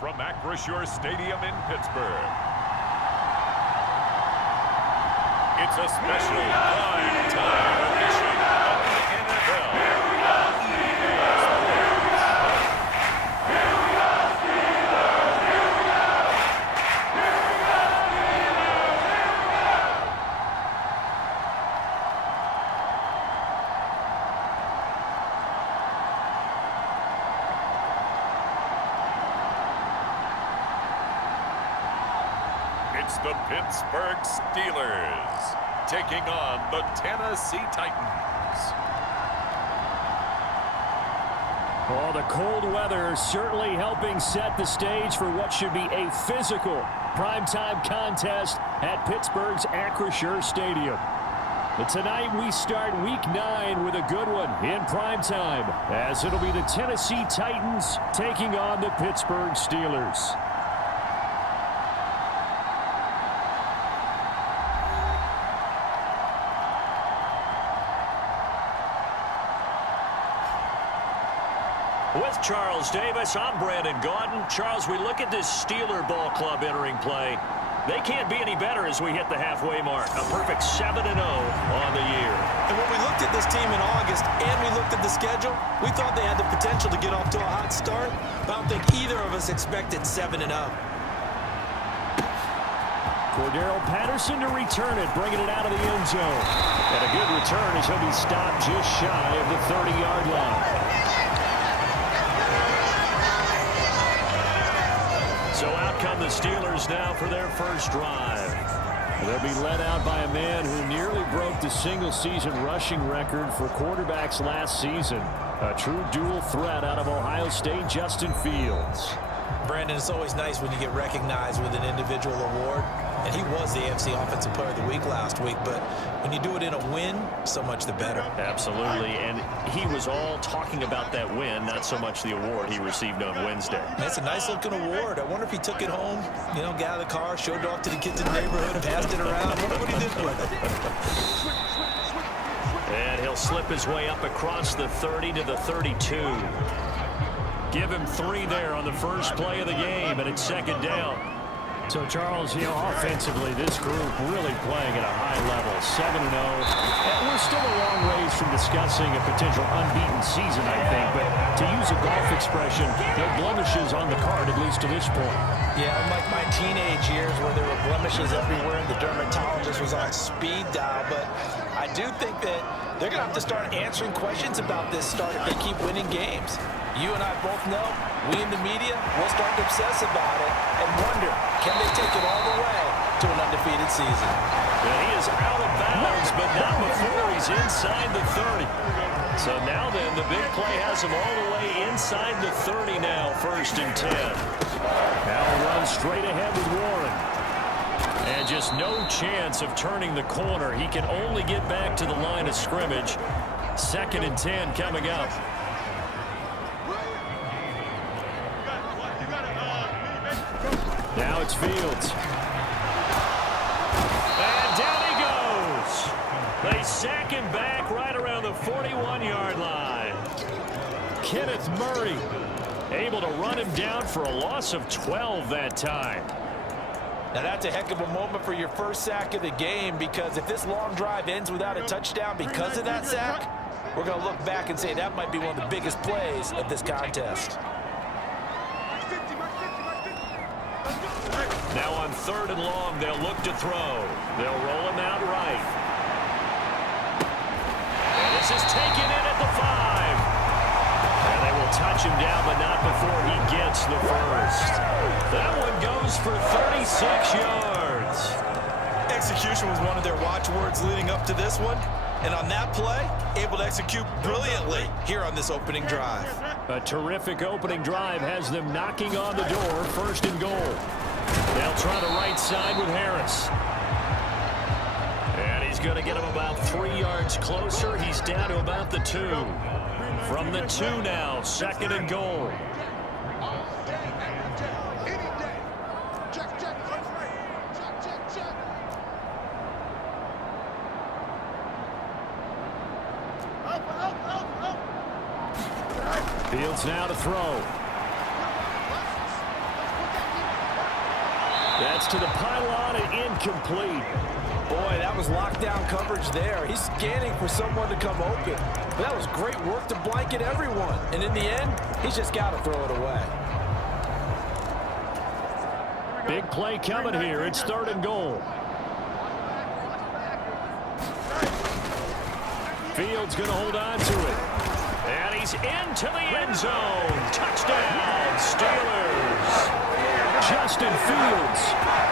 From Acrisure Stadium in Pittsburgh, it's a special prime-time edition of the NFL. It's the Pittsburgh Steelers taking on the Tennessee Titans. Well, the cold weather certainly helping set the stage for what should be a physical primetime contest at Pittsburgh's Acrisure Stadium. But tonight we start Week 9 with a good one in primetime, as it'll be the Tennessee Titans taking on the Pittsburgh Steelers. With Charles Davis, I'm Brandon Gaudin. Charles, we look at this Steeler ball club entering play. They can't be any better as we hit the halfway mark. A perfect 7-0 on the year. And when we looked at this team in August and we looked at the schedule, we thought they had the potential to get off to a hot start. But I don't think either of us expected 7-0. Cordero Patterson to return it, bringing it out of the end zone. And a good return as he'll be stopped just shy of the 30-yard line. So out come the Steelers now for their first drive. They'll be led out by a man who nearly broke the single-season rushing record for quarterbacks last season. A true dual threat out of Ohio State, Justin Fields. Brandon, it's always nice when you get recognized with an individual award. And he was the AFC Offensive Player of the Week last week. But when you do it in a win, so much the better. Absolutely. And he was all talking about that win, not so much the award he received on Wednesday. That's a nice-looking award. I wonder if he took it home, you know, got out of the car, showed it off to the kids in the neighborhood, passed it around. I wonder what he did with it. And he'll slip his way up across the 30 to the 32. Give him 3 there on the first play of the game, and it's second down. So, Charles, you know, offensively, this group really playing at a high level, 7-0. And we're still a long ways from discussing a potential unbeaten season, I think. But to use a golf expression, no blemishes on the card, at least to this point. Yeah, unlike my teenage years where there were blemishes everywhere and the dermatologist was on speed dial. But I do think that they're going to have to start answering questions about this start if they keep winning games. You and I both know, we in the media will start to obsess about it and wonder, can they take it all the way to an undefeated season? And he is out of bounds, but not before he's inside the 30. So now then, the big play has him all the way inside the 30 now, 1st and 10. Now he'll run straight ahead with Warren. And just no chance of turning the corner. He can only get back to the line of scrimmage. 2nd and 10 coming up. Now it's Fields. And down he goes. They sack him back right around the 41-yard line. Kenneth Murray able to run him down for a loss of 12 that time. Now that's a heck of a moment for your first sack of the game, because if this long drive ends without a touchdown because of that sack, we're going to look back and say that might be one of the biggest plays of this contest. Now on 3rd and long, they'll look to throw. They'll roll him out right. And this is taken in at the 5. And they will touch him down, but not before he gets the first. That one goes for 36 yards. Execution was one of their watchwords leading up to this one. And on that play, able to execute brilliantly here on this opening drive. A terrific opening drive has them knocking on the door, 1st and goal. They'll try the right side with Harris. And he's going to get him about 3 yards closer. He's down to about the 2. From the 2 now, 2nd and goal. Fields now to throw. That's to the pylon and incomplete. Boy, that was lockdown coverage there. He's scanning for someone to come open. But that was great work to blanket everyone. And in the end, he's just got to throw it away. Big play coming here. It's 3rd and goal. Fields going to hold on to it. And he's into the end zone. Touchdown, Steelers. Justin Fields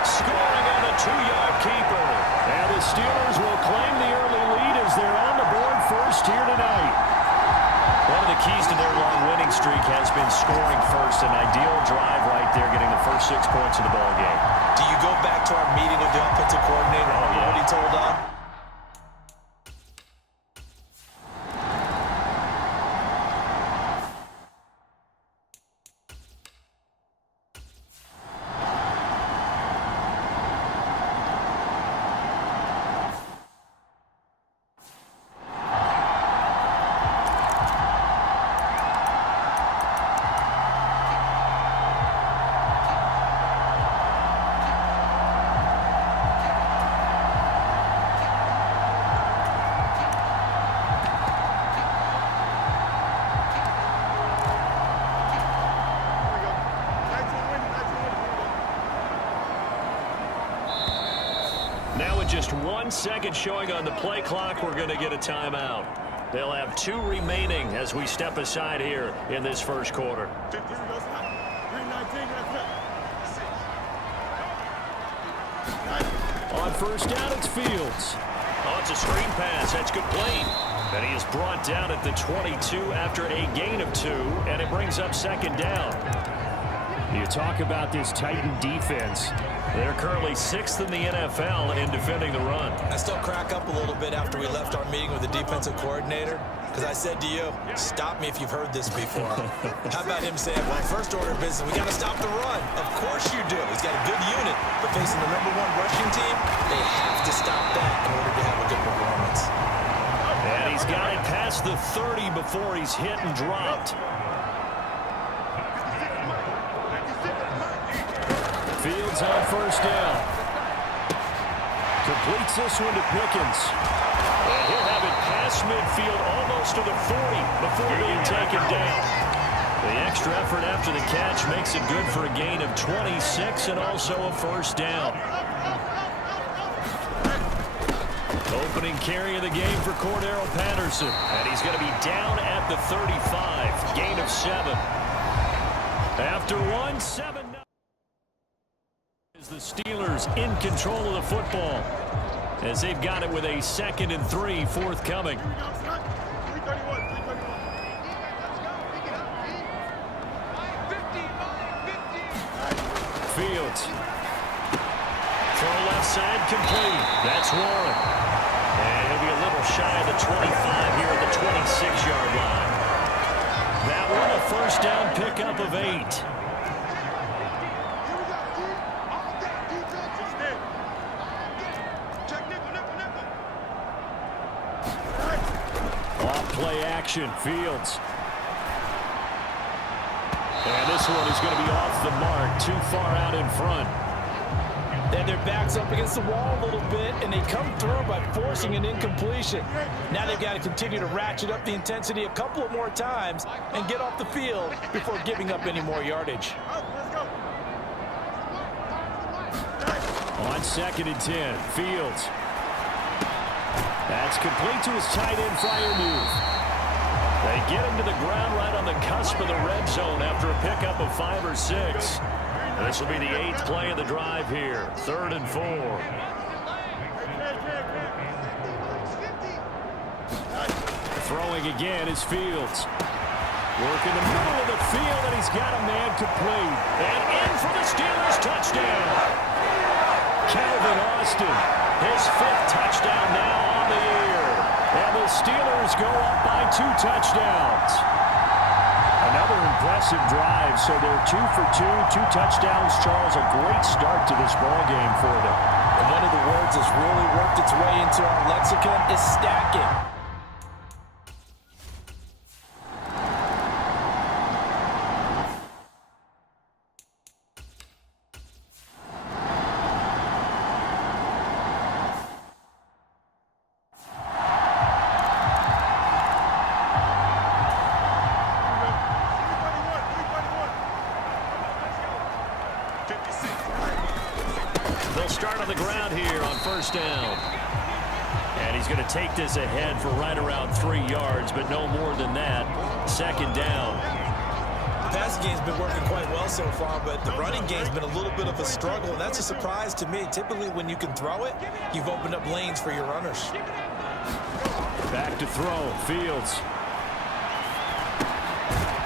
scoring on a 2-yard keeper. And the Steelers will claim the early lead as they're on the board first here tonight. One of the keys to their long winning streak has been scoring first. An ideal drive right there, getting the first 6 points of the ball game. Do you go back to our meeting with the offensive coordinator? What he told us? Now with just 1 second showing on the play clock, we're going to get a timeout. They'll have 2 remaining as we step aside here in this first quarter. On first down, it's Fields. Oh, it's a screen pass. That's complete. And he is brought down at the 22 after a gain of 2, and it brings up 2nd down. You talk about this Titan defense. They're currently 6th in the NFL in defending the run. I still crack up a little bit after we left our meeting with the defensive coordinator, because I said to you, stop me if you've heard this before. How about him saying, well, first order of business, we got to stop the run. Of course you do. He's got a good unit, but facing the #1 rushing team, they have to stop that in order to have a good performance. And he's got it past the 30 before he's hit and dropped. Fields on first down. Completes this one to Pickens. And he'll have it past midfield almost to the 40 before being taken down. The extra effort after the catch makes it good for a gain of 26 and also a first down. Opening carry of the game for Cordero Patterson. And he's going to be down at the 35. Gain of 7. After 1, 7-0. The Steelers in control of the football as they've got it with a 2nd and 3 forthcoming. Fields. Throw left side complete. That's Warren. And he'll be a little shy of the 25 here at the 26-yard line. That one a first down pickup of 8. Play action, Fields. And this one is going to be off the mark, too far out in front. And their back's up against the wall a little bit, and they come through by forcing an incompletion. Now they've got to continue to ratchet up the intensity a couple of more times and get off the field before giving up any more yardage. On 2nd and 10, Fields. That's complete to his tight end Freiermuth. They get him to the ground right on the cusp of the red zone after a pickup of 5 or 6. This will be the 8th play of the drive here. 3rd and 4. Throwing again is Fields. Working the middle of the field, and he's got a man complete. And in for the Steelers touchdown. Calvin Austin, his 5th touchdown now on the year. And the Steelers go up by 2 touchdowns. Another impressive drive, so they're 2 for 2, 2 touchdowns. Charles, a great start to this ball game for them. And one of the words that's really worked its way into our lexicon is stacking. They'll start on the ground here on first down. And he's going to take this ahead for right around 3 yards, but no more than that. Second down. The passing game's been working quite well so far, but the running game's been a little bit of a struggle, and that's a surprise to me. Typically, when you can throw it, you've opened up lanes for your runners. Back to throw, Fields.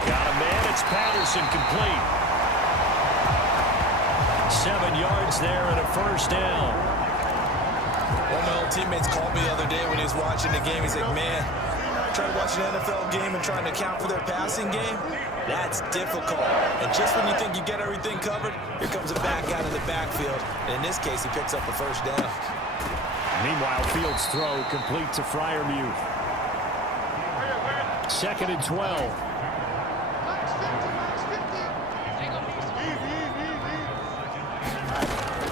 Got a man, it's Patterson, complete. 7 yards there and a first down. One of my old teammates called me the other day when he was watching the game. He's like, man, trying to watch an NFL game and trying to account for their passing game, that's difficult. And just when you think you get everything covered, here comes a back out of the backfield. And in this case, he picks up a first down. Meanwhile, Fields' throw complete to Freiermuth. 2nd and 12.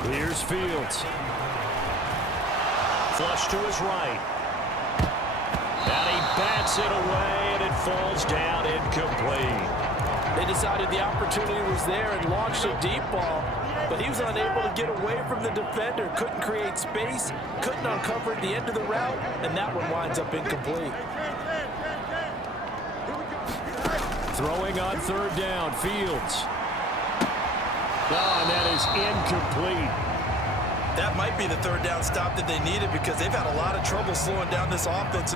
Here's Fields. Flush to his right. And he bats it away, and it falls down incomplete. They decided the opportunity was there and launched a deep ball, but he was unable to get away from the defender, couldn't create space, couldn't uncover at the end of the route, and that one winds up incomplete. Throwing on 3rd down, Fields. Oh, and that is incomplete. That might be the 3rd down stop that they needed because they've had a lot of trouble slowing down this offense.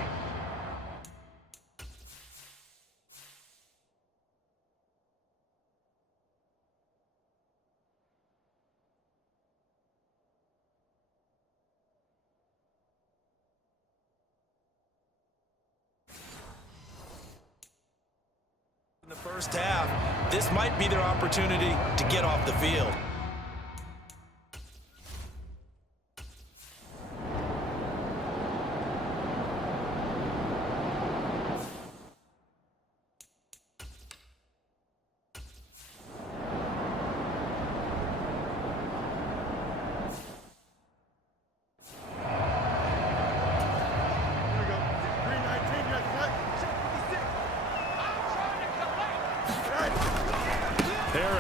In the first half, this might be their opportunity to get off the field.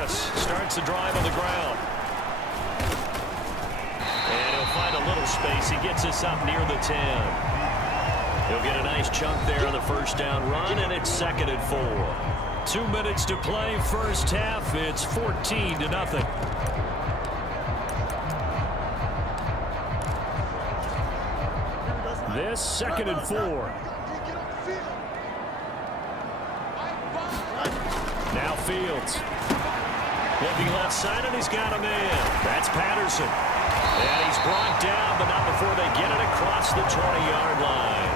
Starts the drive on the ground. And he'll find a little space. He gets us up near the 10. He'll get a nice chunk there on the first down run, and it's 2nd and 4. 2 minutes to play, first half. It's 14-0. This 2nd and 4. Now Fields. Looking left side, and he's got a man. That's Patterson. And he's brought down, but not before they get it across the 20-yard line.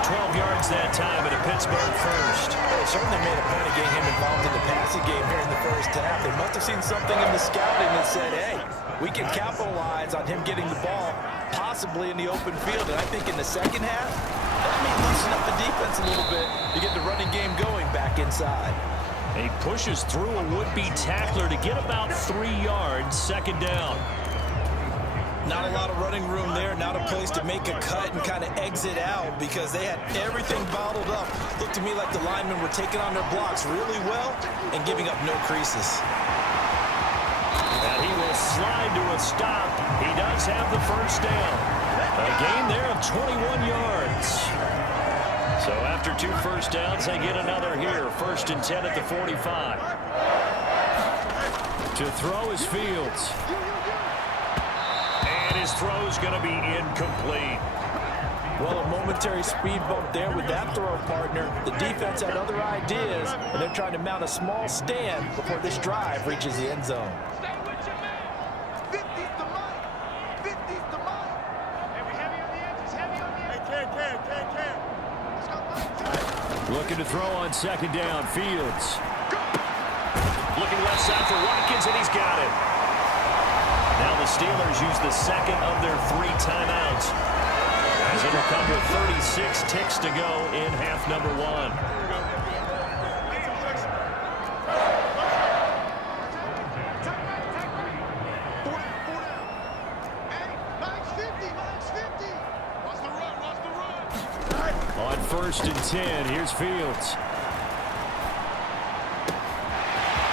12 yards that time, and a Pittsburgh first. They certainly made a point of getting him involved in the passing game here in the first half. They must have seen something in the scouting that said, hey, we can capitalize on him getting the ball, possibly in the open field. And I think in the second half, that may loosen up the defense a little bit to get the running game going back inside. He pushes through a would-be tackler to get about 3 yards, 2nd down. Not a lot of running room there, not a place to make a cut and kind of exit out because they had everything bottled up. Looked to me like the linemen were taking on their blocks really well and giving up no creases. And he will slide to a stop. He does have the first down. A gain there of 21 yards. So after 2 first downs, they get another here. 1st and 10 at the 45. To throw is Fields. And his throw is going to be incomplete. Well, a momentary speed bump there with that throw partner. The defense had other ideas, and they're trying to mount a small stand before this drive reaches the end zone. Looking to throw on second down. Fields. Looking left side for Watkins, and he's got it. Now the Steelers use the second of their 3 timeouts as it'll come with 36 ticks to go in half number 1. On 1st and 10, here's Fields.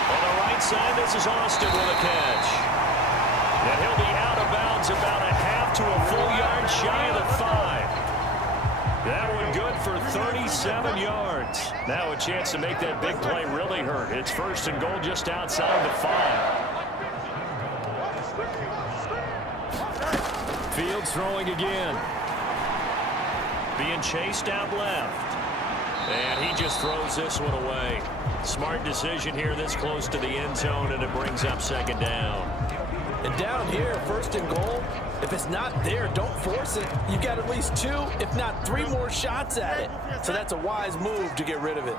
On the right side, this is Austin with a catch. And he'll be out of bounds about a half to a full yard shy of the 5. That one good for 37 yards. Now a chance to make that big play really hurt. It's 1st and goal just outside the 5. Fields throwing again. Being chased out left. And he just throws this one away. Smart decision here this close to the end zone, and it brings up second down. And down here, 1st and goal, if it's not there, don't force it. You've got at least 2, if not 3 more shots at it. So that's a wise move to get rid of it.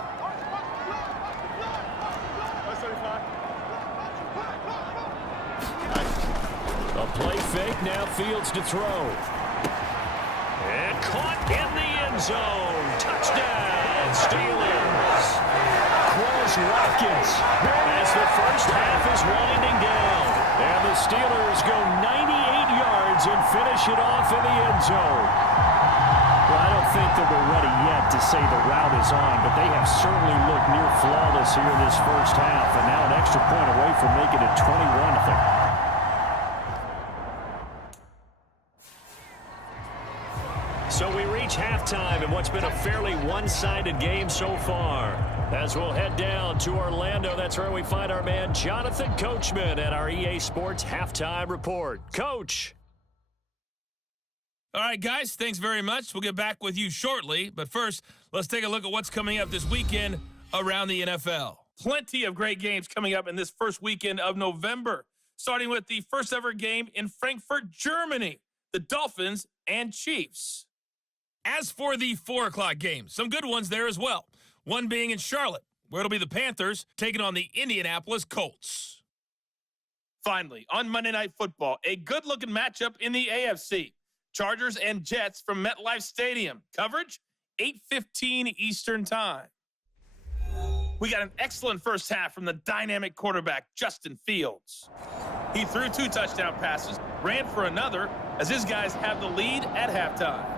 A play fake, now Fields to throw. And caught in the end zone. Touchdown, Steelers. Quez Watkins as the first half is winding down. And the Steelers go 98 yards and finish it off in the end zone. Well, I don't think that we're ready yet to say the route is on, but they have certainly looked near flawless here this first half, and now an extra point away from making it 21-0. So we reach halftime in what's been a fairly one-sided game so far. As we'll head down to Orlando, that's where we find our man Jonathan Coachman at our EA Sports Halftime Report. Coach. All right, guys, thanks very much. We'll get back with you shortly. But first, let's take a look at what's coming up this weekend around the NFL. Plenty of great games coming up in this first weekend of November, starting with the first ever game in Frankfurt, Germany, the Dolphins and Chiefs. As for the 4 o'clock games, some good ones there as well. One being in Charlotte, where it'll be the Panthers taking on the Indianapolis Colts. Finally, on Monday Night Football, a good-looking matchup in the AFC. Chargers and Jets from MetLife Stadium. Coverage, 8:15 Eastern Time. We got an excellent first half from the dynamic quarterback, Justin Fields. He threw 2 touchdown passes, ran for another, as his guys have the lead at halftime.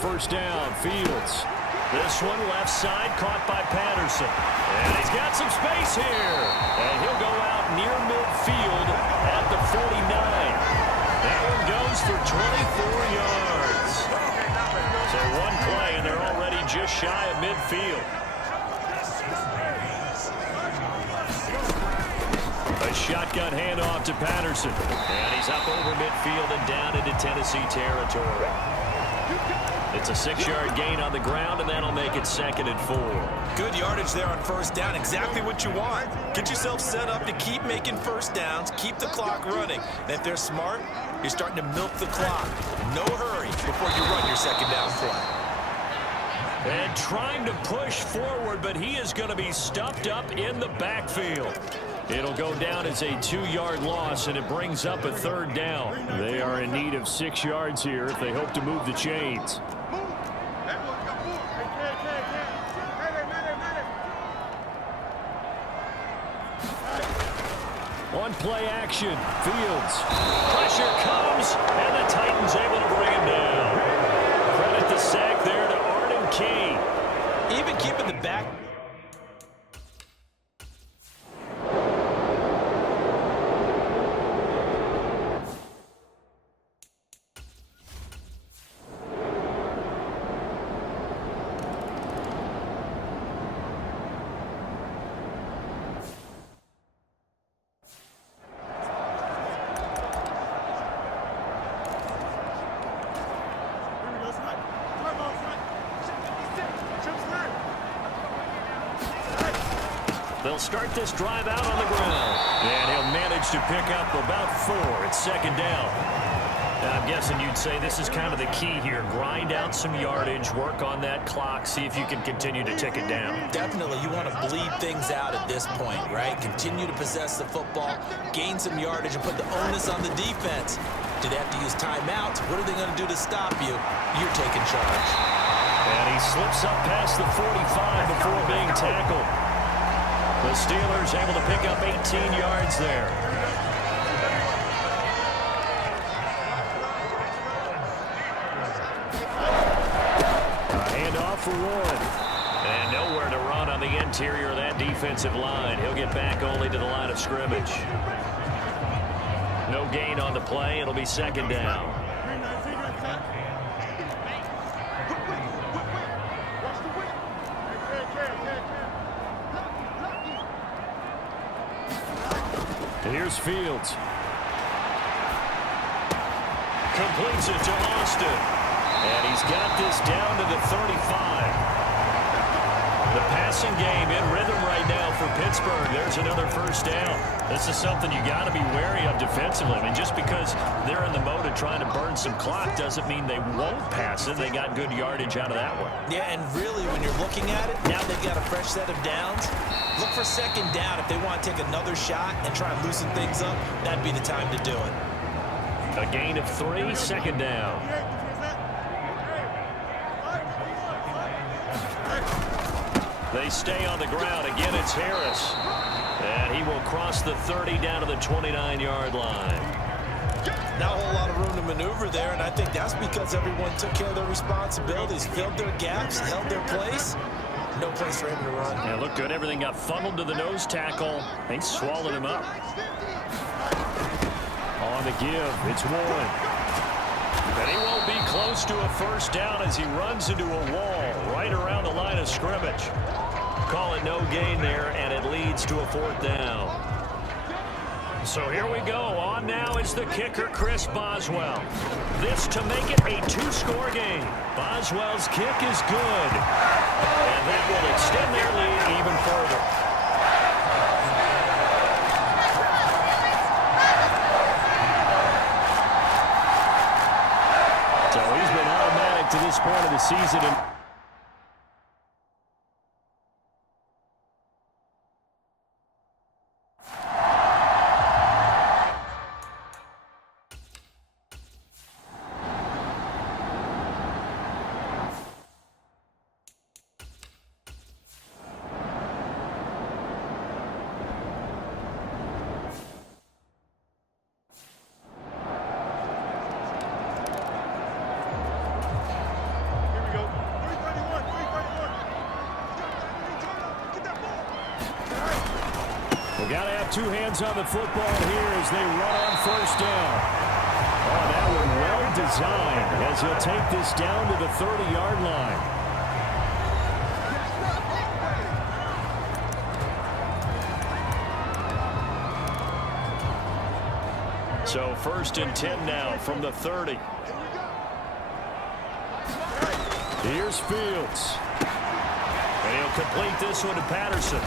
First down, Fields. This one left side caught by Patterson. And he's got some space here. And he'll go out near midfield at the 49. That one goes for 24 yards. So one play, and they're already just shy of midfield. A shotgun handoff to Patterson. And he's up over midfield and down into Tennessee territory. It's a 6-yard gain on the ground, and that'll make it 2nd and 4. Good yardage there on first down. Exactly what you want. Get yourself set up to keep making first downs, keep the clock running. And if they're smart, you're starting to milk the clock. No hurry before you run your second down play. And trying to push forward, but he is going to be stuffed up in the backfield. It'll go down as a 2-yard loss, and it brings up a 3rd down. They are in need of 6 yards here if they hope to move the chains. On play action, Fields. Pressure comes, and the Titans able to bring him down. Credit the sack there to Arden Key. Even keeping the back. They'll start this drive out on the ground. And he'll manage to pick up about 4. It's second down. Now, I'm guessing you'd say this is kind of the key here. Grind out some yardage, work on that clock, see if you can continue to tick it down. Definitely, you want to bleed things out at this point, right? Continue to possess the football, gain some yardage, and put the onus on the defense. Do they have to use timeouts? What are they going to do to stop you? You're taking charge. And he slips up past the 45 before being tackled. The Steelers able to pick up 18 yards there. A handoff for Warren. And nowhere to run on the interior of that defensive line. He'll get back only to the line of scrimmage. No gain on the play. It'll be second down. Here's Fields. Completes it to Austin. And he's got this down to the 35. The passing game in rhythm right now for Pittsburgh. There's another first down. This is something you got to be wary of defensively. I mean, just because they're in the mode of trying to burn some clock doesn't mean they won't pass it. They got good yardage out of that one. Yeah, and really, when you're looking at it, now they've got a fresh set of downs. Look for second down if they want to take another shot and try and loosen things up. That'd be the time to do it. A gain of 3, second down. They stay on the ground. Again, it's Harris. And he will cross the 30 down to the 29-yard line. Not a whole lot of room to maneuver there, and I think that's because everyone took care of their responsibilities, filled their gaps, held their place. No place for him to run. Yeah, looked good. Everything got funneled to the nose tackle. They swallowed him up. On the give, it's Warren. And he won't be close to a first down as he runs into a wall right around the line of scrimmage. Call it no gain there, and it leads to a 4th down. So here we go. On now is the kicker, Chris Boswell. This to make it a 2-score game. Boswell's kick is good. And that will extend their lead even further. So he's been automatic to this point of the season. Got to have 2 hands on the football here as they run on first down. Oh, that one well designed as he'll take this down to the 30-yard line. So 1st and 10 now from the 30. Here's Fields. And he'll complete this one to Patterson.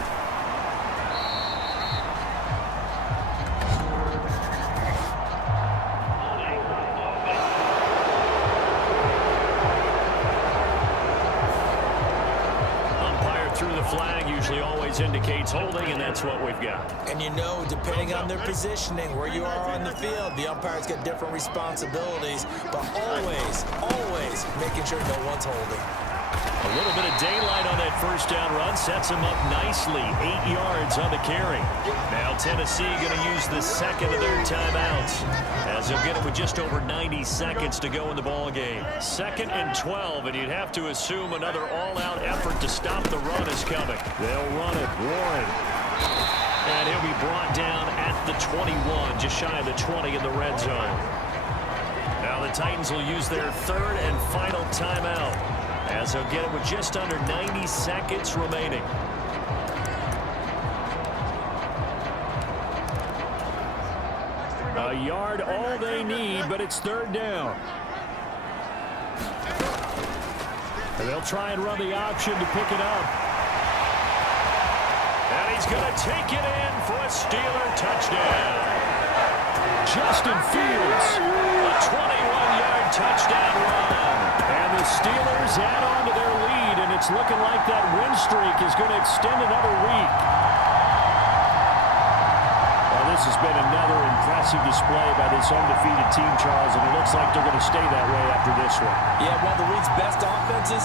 Flag usually always indicates holding, and that's what we've got. And you know, depending on their positioning, where you are on the field, the umpire's got different responsibilities, but always making sure no one's holding. A little bit of daylight on that that first down run sets him up nicely. 8 yards on the carry. Now Tennessee going to use the second of their timeouts as they'll get it with just over 90 seconds to go in the ball game. 2nd and 12, and you'd have to assume another all-out effort to stop the run is coming. They'll run it. Warren. And he'll be brought down at the 21, just shy of the 20 in the red zone. Now the Titans will use their 3rd and final timeout as they'll get it with just under 90 seconds remaining. A yard all they need, but it's 3rd down. And they'll try and run the option to pick it up. And he's going to take it in for a Steeler touchdown. Justin Fields. A 21-yard touchdown run. And the Steelers add on to their lead, and it's looking like that win streak is going to extend another week. Well, this has been another impressive display by this undefeated team, Charles, and it looks like they're going to stay that way after this one. Yeah, one of the league's best offenses,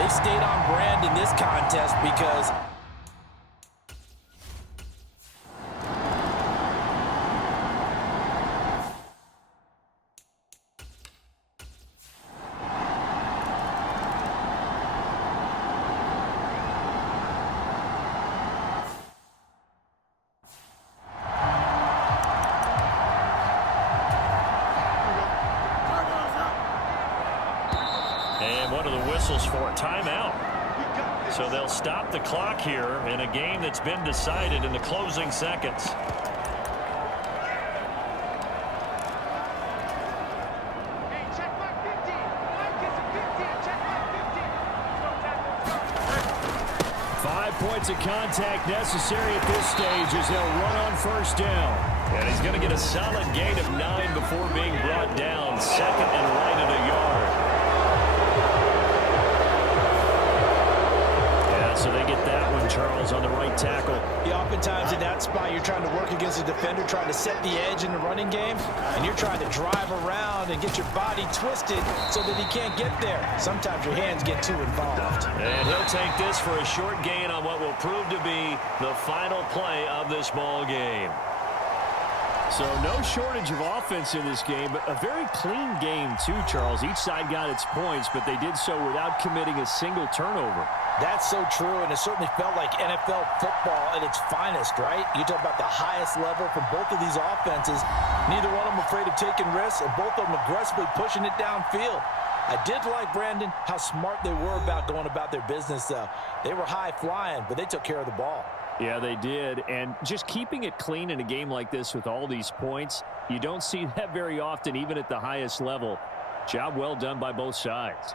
they stayed on brand in this contest because for a timeout. So they'll stop the clock here in a game that's been decided in the closing seconds. Points of contact necessary at this stage as they'll run on 1st down. And he's going to get a solid gain of 9 before being brought down. 2nd and right at a yard. Yeah, so they get that one, Charles, on the right tackle. Yeah, oftentimes in that spot, you're trying to work against a defender, trying to set the edge in the running game, and you're trying to drive around and get your body twisted so that he can't get there. Sometimes your hands get too involved. And he'll take this for a short gain on what will prove to be the final play of this ball game. So no shortage of offense in this game, but a very clean game too, Charles. Each side got its points, but they did so without committing a single turnover. That's so true, and it certainly felt like NFL football at its finest, right? You talk about the highest level from both of these offenses. Neither one of them afraid of taking risks, and both of them aggressively pushing it downfield. I did like, Brandon, how smart they were about going about their business. They were high-flying, but they took care of the ball. Yeah, they did, and just keeping it clean in a game like this with all these points, you don't see that very often, even at the highest level. Job well done by both sides.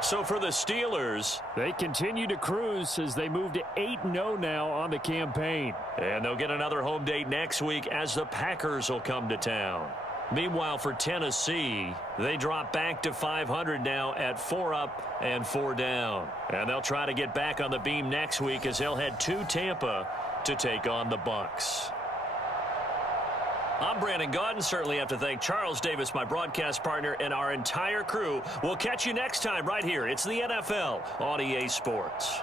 So for the Steelers, they continue to cruise as they move to 8-0 now on the campaign. And they'll get another home date next week as the Packers will come to town. Meanwhile, for Tennessee, they drop back to 500 now at 4 up and 4 down. And they'll try to get back on the beam next week as they'll head to Tampa to take on the Bucs. I'm Brandon Gaudin. Certainly have to thank Charles Davis, my broadcast partner, and our entire crew. We'll catch you next time right here. It's the NFL on EA Sports.